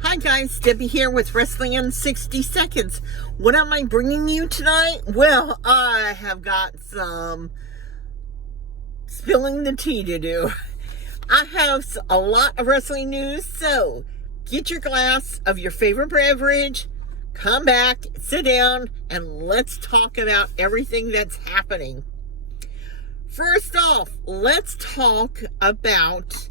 Hi guys, Debbie here with Wrestling in 60 Seconds. What am I bringing you tonight? Well, I have got some spilling the tea to do. I have a lot of wrestling news, so get your glass of your favorite beverage, come back, sit down, and let's talk about everything that's happening. First off, let's talk about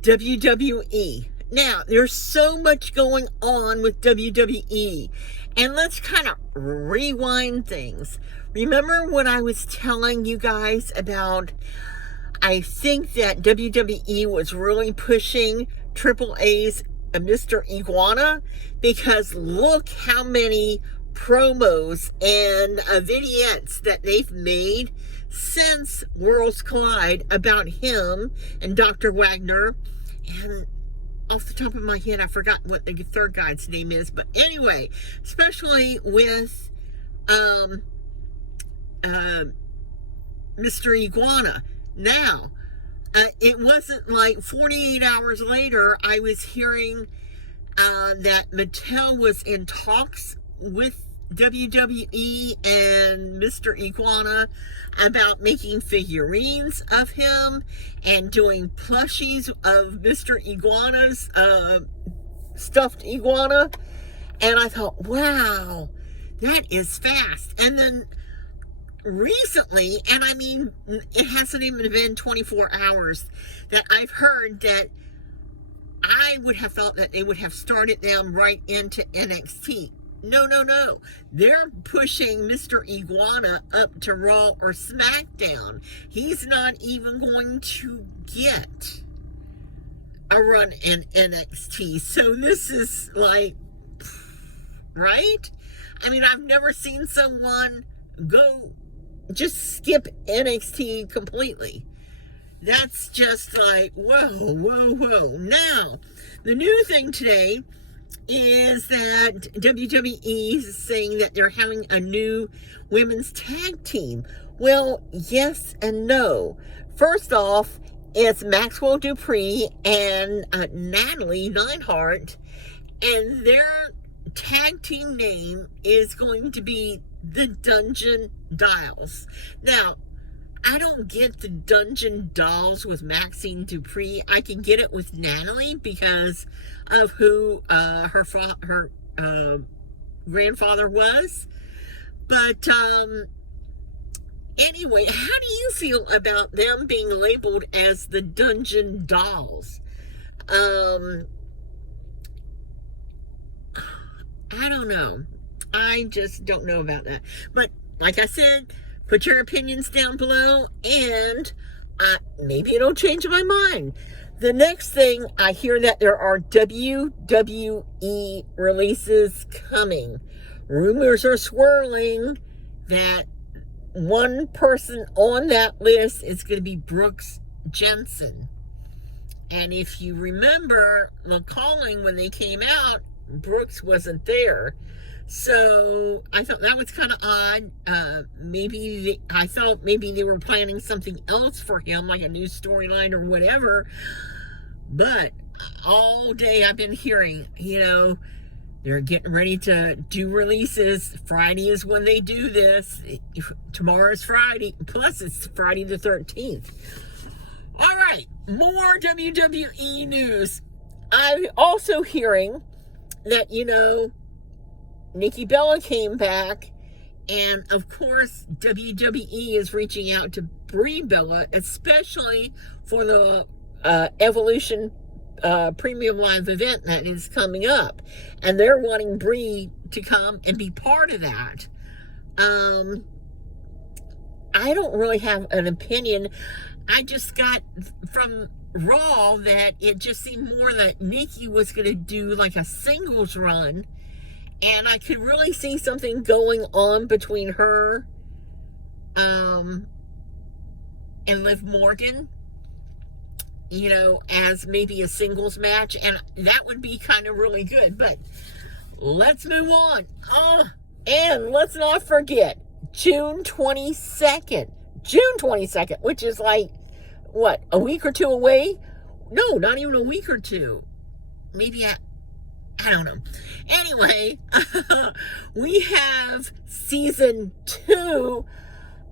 WWE. Now, there's so much going on with WWE, and let's kind of rewind things. Remember when I was telling you guys about, I think that WWE was really pushing Triple A's Mr. Iguana, because look how many promos and vignettes that they've made since Worlds Collide about him and Dr. Wagner. And off the top of my head, I forgot what the third guy's name is, but anyway, especially with Mr. Iguana. Now, it wasn't like 48 hours later, I was hearing that Mattel was in talks with WWE and Mr. Iguana about making figurines of him and doing plushies of Mr. Iguana's stuffed iguana. And I thought, wow, that is fast. And then recently, and I mean, it hasn't even been 24 hours, that I've heard that I would have thought that they would have started them right into NXT. No. They're pushing Mr. Iguana up to Raw or SmackDown. He's not even going to get a run in NXT. So this is like, right? I mean, I've never seen someone just skip NXT completely. That's just like, whoa. Now, the new thing today is that WWE is saying that they're having a new women's tag team. Well, yes and no. First off, it's Maxwell Dupree and Natalie Neidhart, and their tag team name is going to be the Dungeon Dolls. Now, I don't get the Dungeon Dolls with Maxine Dupree. I can get it with Natalie because of who her grandfather was. But anyway, how do you feel about them being labeled as the Dungeon Dolls? I don't know. I just don't know about that. But like I said, put your opinions down below, and maybe it'll change my mind. The next thing, I hear that there are WWE releases coming. Rumors are swirling that one person on that list is going to be Brooks Jensen. And if you remember the Calling, when they came out, Brooks wasn't there. So I thought that was kind of odd. I thought maybe they were planning something else for him, like a new storyline or whatever. But all day I've been hearing, they're getting ready to do releases. Friday is when they do this. Tomorrow's Friday. Plus, it's Friday the 13th. All right, more WWE news. I'm also hearing that, Nikki Bella came back, and of course WWE is reaching out to Brie Bella, especially for the Evolution Premium Live event that is coming up, and they're wanting Brie to come and be part of that. I don't really have an opinion. I just got from Raw that it just seemed more that Nikki was going to do like a singles run. And I could really see something going on between her and Liv Morgan, as maybe a singles match. And that would be kind of really good. But let's move on. And let's not forget, June 22nd, which is like, what, a week or two away? No, not even a week or two. Maybe I don't know. Anyway, we have season 2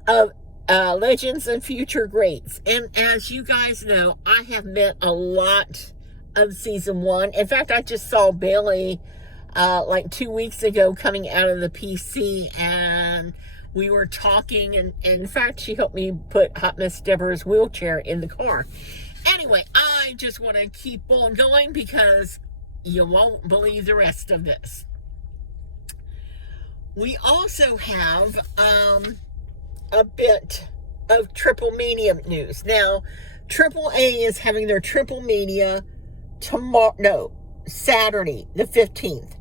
of Legends and Future Greats. And as you guys know, I have met a lot of season 1. In fact, I just saw Bailey like 2 weeks ago coming out of the PC, and we were talking, and in fact, she helped me put Hot Miss Deborah's wheelchair in the car. Anyway, I just want to keep on going because you won't believe the rest of this. We also have a bit of Triple Mania news. Now, AAA is having their Triple Mania Saturday, the 15th.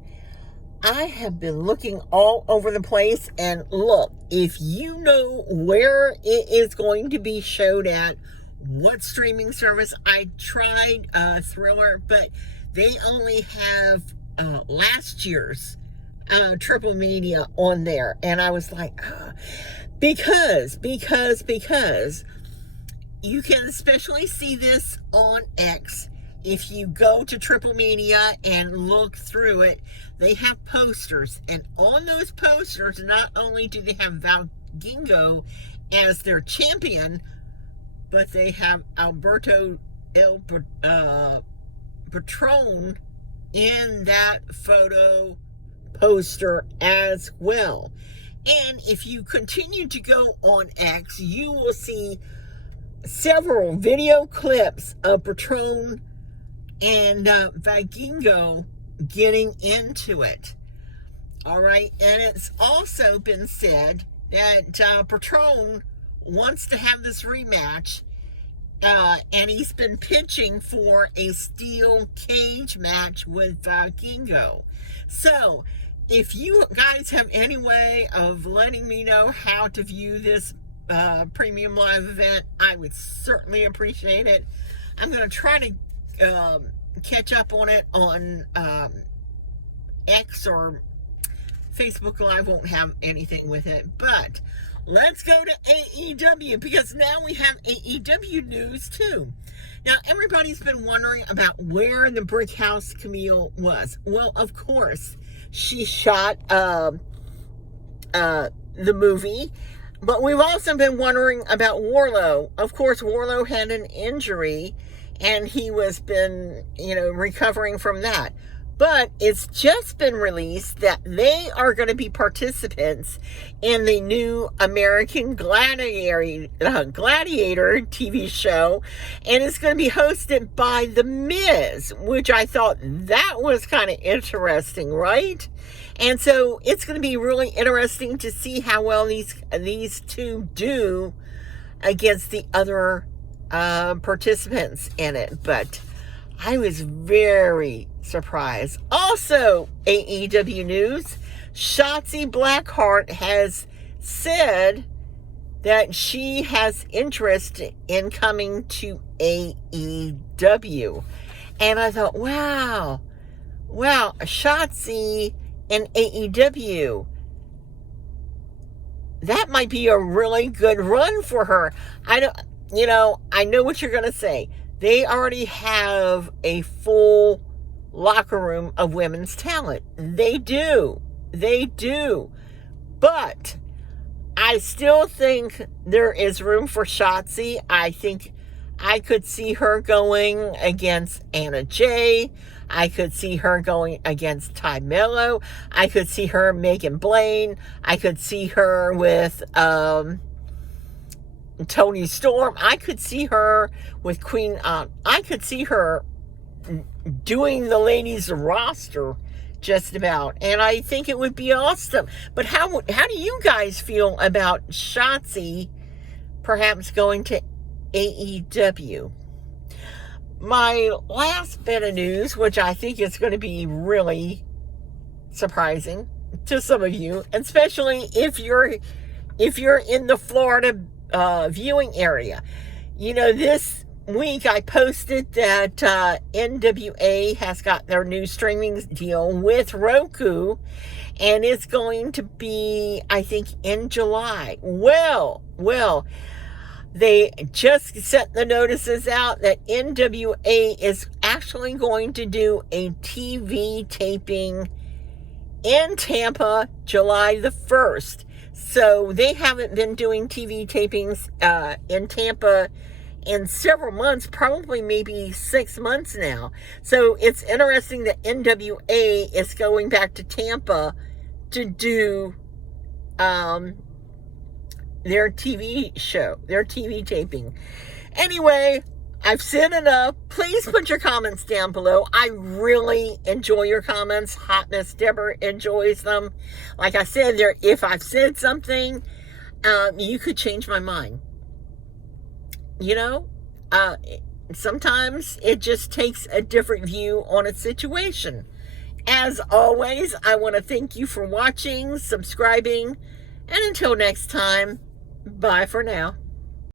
I have been looking all over the place, and look, if you know where it is going to be showed at, what streaming service, I tried Thriller, but they only have last year's Triple Mania on there, and I was like, because you can especially see this on X. If you go to Triple Mania and look through it, they have posters, and on those posters, not only do they have Valgingo as their champion, but they have Alberto El Patron in that photo poster as well. And if you continue to go on X, you will see several video clips of Patron and Valgingo getting into it. All right, and it's also been said that Patron wants to have this rematch, and he's been pitching for a steel cage match with Valgingo. So, if you guys have any way of letting me know how to view this premium live event, I would certainly appreciate it. I'm going to try to catch up on it on X, or Facebook Live won't have anything with it. But let's go to AEW, because now we have AEW news too. Now, everybody's been wondering about where the Brick House Camille was. Well, of course, she shot the movie, but we've also been wondering about Wardlow. Of course, Wardlow had an injury, and he was been, recovering from that. But it's just been released that they are going to be participants in the new American Gladiator TV show, and it's going to be hosted by The Miz, which I thought that was kind of interesting, right? And so it's going to be really interesting to see how well these two do against the other participants in it. But I was very surprised. Also, AEW news, Shotzi Blackheart has said that she has interest in coming to AEW. And I thought, wow, Shotzi and AEW, that might be a really good run for her. I know what you're going to say. They already have a full locker room of women's talent. They do. But I still think there is room for Shotzi. I think I could see her going against Anna Jay. I could see her going against Ty Mello. I could see her Megan Blaine. I could see her with Toni Storm. I could see her with Queen. I could see her doing the ladies roster just about, and I think it would be awesome. But how do you guys feel about Shotzi perhaps going to AEW? My last bit of news, which I think is going to be really surprising to some of you, especially if you're in the Florida viewing area. This week I posted that NWA has got their new streaming deal with Roku, and it's going to be, I think, in July. Well, They just sent the notices out that NWA is actually going to do a TV taping in Tampa July the 1st. So they haven't been doing TV tapings in Tampa in several months, probably maybe 6 months now. So it's interesting that NWA is going back to Tampa to do their TV show, their TV taping. Anyway, I've said enough. Please put your comments down below. I really enjoy your comments. Hot Miss Deborah enjoys them. Like I said, if I've said something, you could change my mind. You know, sometimes it just takes a different view on a situation. As always, I want to thank you for watching, subscribing, and until next time, bye for now.